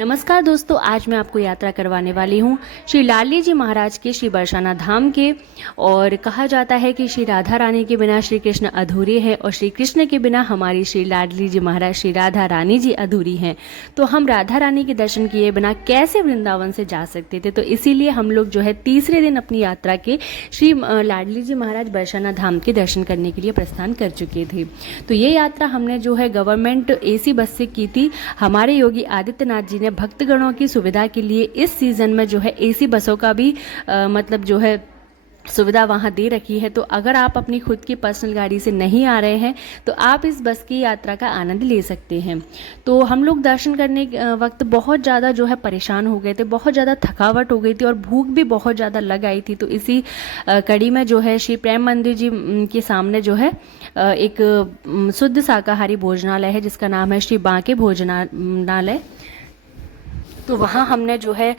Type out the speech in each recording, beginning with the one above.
नमस्कार दोस्तों, आज मैं आपको यात्रा करवाने वाली हूँ श्री लाडली जी महाराज के श्री बरसाना धाम के। और कहा जाता है कि श्री राधा रानी के बिना श्री कृष्ण अधूरे हैं और श्री कृष्ण के बिना हमारी श्री लाडली जी महाराज श्री राधा रानी जी अधूरी हैं। तो हम राधा रानी के दर्शन किए बिना कैसे वृंदावन से जा सकते थे। तो इसीलिए हम लोग जो है तीसरे दिन अपनी यात्रा के श्री लाडली जी महाराज बरसाना धाम के दर्शन करने के लिए प्रस्थान कर चुके थे। तो ये यात्रा हमने जो है गवर्नमेंट AC बस से की थी। हमारे योगी आदित्यनाथ जी ने भक्तगणों की सुविधा के लिए इस सीज़न में जो है AC बसों का भी मतलब जो है सुविधा वहाँ दे रखी है। तो अगर आप अपनी खुद की पर्सनल गाड़ी से नहीं आ रहे हैं तो आप इस बस की यात्रा का आनंद ले सकते हैं। तो हम लोग दर्शन करने वक्त बहुत ज़्यादा जो है परेशान हो गए थे, बहुत ज़्यादा थकावट हो गई थी और भूख भी बहुत ज़्यादा लग आई थी। तो इसी कड़ी में जो है श्री प्रेम मंदिर जी के सामने जो है एक शुद्ध शाकाहारी भोजनालय है जिसका नाम है श्री बांके भोजनालय। तो वहाँ हमने जो है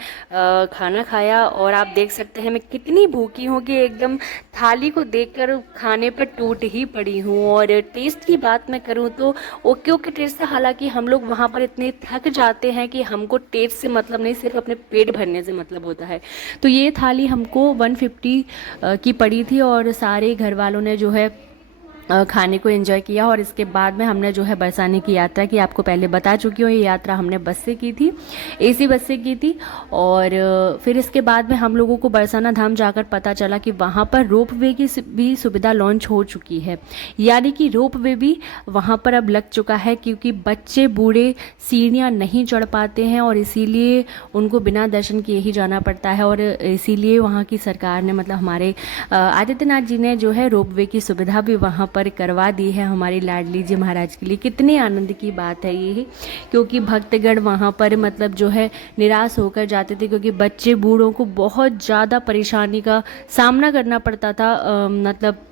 खाना खाया और आप देख सकते हैं मैं कितनी भूखी हूँ कि एकदम थाली को देखकर खाने पर टूट ही पड़ी हूँ। और टेस्ट की बात मैं करूँ तो ओके ओके टेस्ट है। हालांकि हम लोग वहाँ पर इतने थक जाते हैं कि हमको टेस्ट से मतलब नहीं, सिर्फ अपने पेट भरने से मतलब होता है। तो ये थाली हमको 150 की पड़ी थी और सारे घर वालों ने जो है खाने को एंजॉय किया। और इसके बाद में हमने जो है बरसाने की यात्रा की, आपको पहले बता चुकी हूँ। ये यात्रा हमने बस से की थी, AC बस से की थी। और फिर इसके बाद में हम लोगों को बरसाना धाम जाकर पता चला कि वहाँ पर रोप वे की भी सुविधा लॉन्च हो चुकी है। यानी कि रोप वे भी वहाँ पर अब लग चुका है, क्योंकि बच्चे बूढ़े सीढ़ियाँ नहीं चढ़ पाते हैं और इसीलिए उनको बिना दर्शन किए ही जाना पड़ता है। और इसीलिए वहाँ की सरकार ने मतलब हमारे आदित्यनाथ जी ने जो है रोप वे की सुविधा भी वहाँ पर करवा दी है हमारी लाडली जी महाराज के लिए। कितने आनंद की बात है ये, क्योंकि भक्तगण वहाँ पर मतलब जो है निराश होकर जाते थे, क्योंकि बच्चे बूढ़ों को बहुत ज़्यादा परेशानी का सामना करना पड़ता था मतलब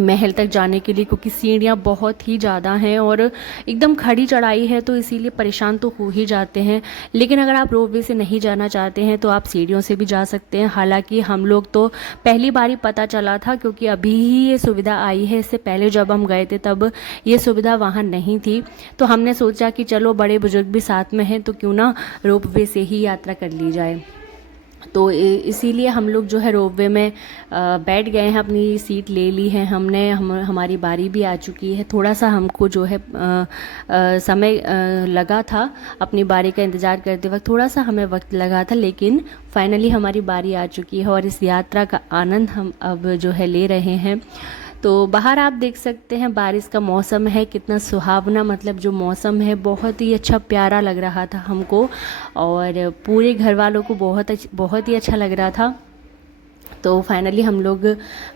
महल तक जाने के लिए, क्योंकि सीढ़ियाँ बहुत ही ज़्यादा हैं और एकदम खड़ी चढ़ाई है। तो इसीलिए परेशान तो हो ही जाते हैं। लेकिन अगर आप रोपवे से नहीं जाना चाहते हैं तो आप सीढ़ियों से भी जा सकते हैं। हालांकि हम लोग तो पहली बार ही पता चला था, क्योंकि अभी ही ये सुविधा आई है। इससे पहले जब हम गए थे तब ये सुविधा वहाँ नहीं थी। तो हमने सोचा कि चलो बड़े बुजुर्ग भी साथ में हैं तो क्यों ना रोपवे से ही यात्रा कर ली जाए। तो इसीलिए हम लोग जो है रोपवे में बैठ गए हैं, अपनी सीट ले ली है हमने। हमारी बारी भी आ चुकी है। थोड़ा सा हमको जो है समय लगा था अपनी बारी का इंतज़ार करते वक्त, थोड़ा सा हमें वक्त लगा था, लेकिन फाइनली हमारी बारी आ चुकी है और इस यात्रा का आनंद हम अब जो है ले रहे हैं। तो बाहर आप देख सकते हैं बारिश का मौसम है, कितना सुहावना मतलब जो मौसम है बहुत ही अच्छा प्यारा लग रहा था हमको। और पूरे घर वालों को बहुत ही अच्छा लग रहा था। तो फाइनली हम लोग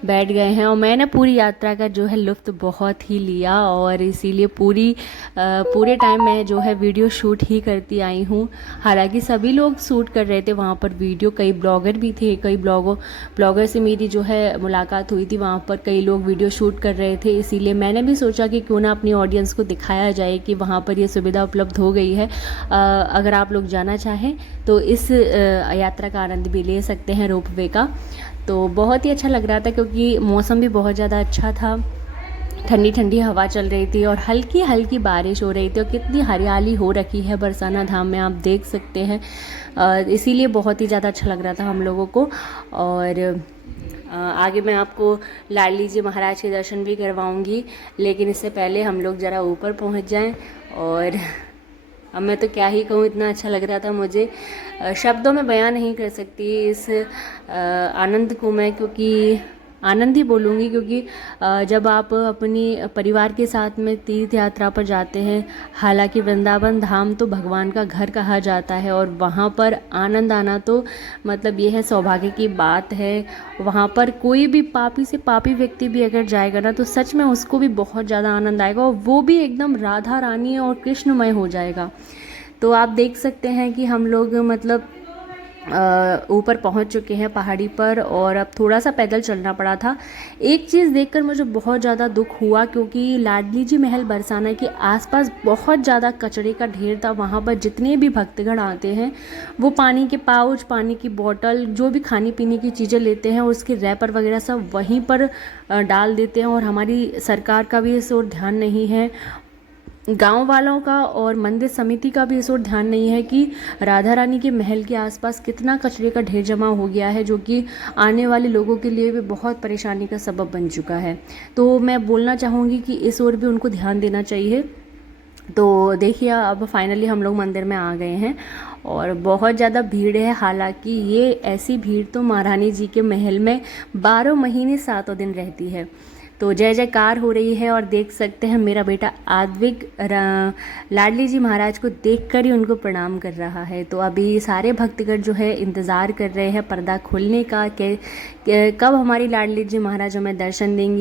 बैठ गए हैं और मैंने पूरी यात्रा का जो है लुत्फ़ बहुत ही लिया। और इसीलिए पूरे टाइम मैं जो है वीडियो शूट ही करती आई हूँ। हालांकि सभी लोग शूट कर रहे थे वहाँ पर वीडियो, कई ब्लॉगर भी थे, कई ब्लॉगर से मेरी जो है मुलाकात हुई थी वहाँ पर, कई लोग वीडियो शूट कर रहे थे। इसीलिए मैंने भी सोचा कि क्यों ना अपनी ऑडियंस को दिखाया जाए कि वहाँ पर ये सुविधा उपलब्ध हो गई है। अगर आप लोग जाना चाहें तो इस यात्रा का आनंद भी ले सकते हैं रोपवे का। तो बहुत ही अच्छा लग रहा था, क्योंकि मौसम भी बहुत ज़्यादा अच्छा था, ठंडी ठंडी हवा चल रही थी और हल्की हल्की बारिश हो रही थी। और कितनी हरियाली हो रखी है बरसाना धाम में आप देख सकते हैं। इसीलिए बहुत ही ज़्यादा अच्छा लग रहा था हम लोगों को। और आगे मैं आपको लाडली जी महाराज के दर्शन भी करवाऊंगी, लेकिन इससे पहले हम लोग ज़रा ऊपर पहुंच जाएं। और अब मैं तो क्या ही कहूँ, इतना अच्छा लग रहा था मुझे, शब्दों में बयां नहीं कर सकती इस आनंद को मैं, क्योंकि आनंद ही बोलूँगी। क्योंकि जब आप अपनी परिवार के साथ में तीर्थ यात्रा पर जाते हैं, हालांकि वृंदावन धाम तो भगवान का घर कहा जाता है और वहाँ पर आनंद आना तो मतलब ये है सौभाग्य की बात है। वहाँ पर कोई भी पापी से पापी व्यक्ति भी अगर जाएगा ना तो सच में उसको भी बहुत ज़्यादा आनंद आएगा और वो भी एकदम राधा रानी और कृष्णमय हो जाएगा। तो आप देख सकते हैं कि हम लोग मतलब ऊपर पहुंच चुके हैं पहाड़ी पर और अब थोड़ा सा पैदल चलना पड़ा था। एक चीज़ देखकर मुझे बहुत ज़्यादा दुख हुआ, क्योंकि लाडली जी महल बरसाना के आसपास बहुत ज़्यादा कचरे का ढेर था। वहाँ पर जितने भी भक्तगण आते हैं वो पानी के पाउच, पानी की बोतल, जो भी खाने पीने की चीज़ें लेते हैं उसके रैपर वगैरह सब वहीं पर डाल देते हैं। और हमारी सरकार का भी इस ओर ध्यान नहीं है। गांव वालों का और मंदिर समिति का भी इस ओर ध्यान नहीं है कि राधा रानी के महल के आसपास कितना कचरे का ढेर जमा हो गया है, जो कि आने वाले लोगों के लिए भी बहुत परेशानी का सबब बन चुका है। तो मैं बोलना चाहूँगी कि इस ओर भी उनको ध्यान देना चाहिए। तो देखिए, अब फाइनली हम लोग मंदिर में आ गए हैं और बहुत ज़्यादा भीड़ है। हालांकि ये ऐसी भीड़ तो महारानी जी के महल में 12 महीने 7 दिन रहती है। तो जय जयकार हो रही है और देख सकते हैं मेरा बेटा आद्विक लाडली जी महाराज को देखकर ही उनको प्रणाम कर रहा है। तो अभी सारे भक्तगण जो है इंतज़ार कर रहे हैं पर्दा खुलने का कि कब हमारी लाडली जी महाराज हमें दर्शन देंगी।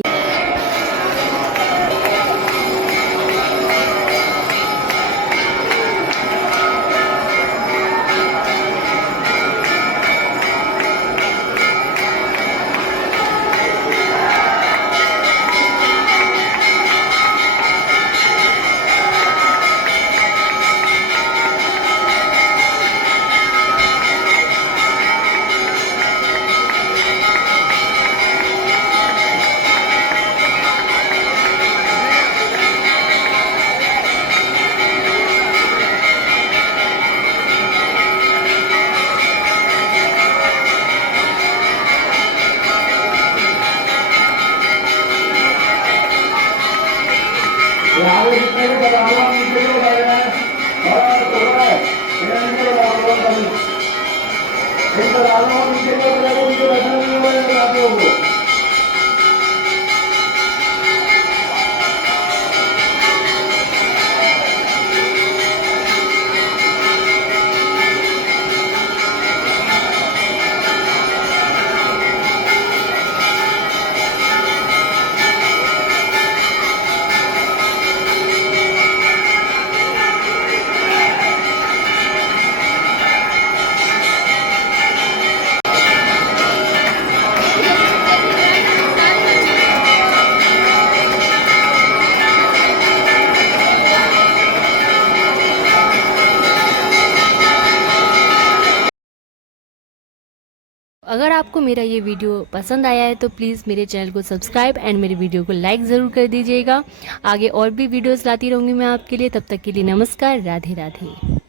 अगर आपको मेरा ये वीडियो पसंद आया है तो प्लीज़ मेरे चैनल को सब्सक्राइब एंड मेरे वीडियो को लाइक ज़रूर कर दीजिएगा। आगे और भी वीडियोस लाती रहूँगी मैं आपके लिए। तब तक के लिए नमस्कार, राधे राधे।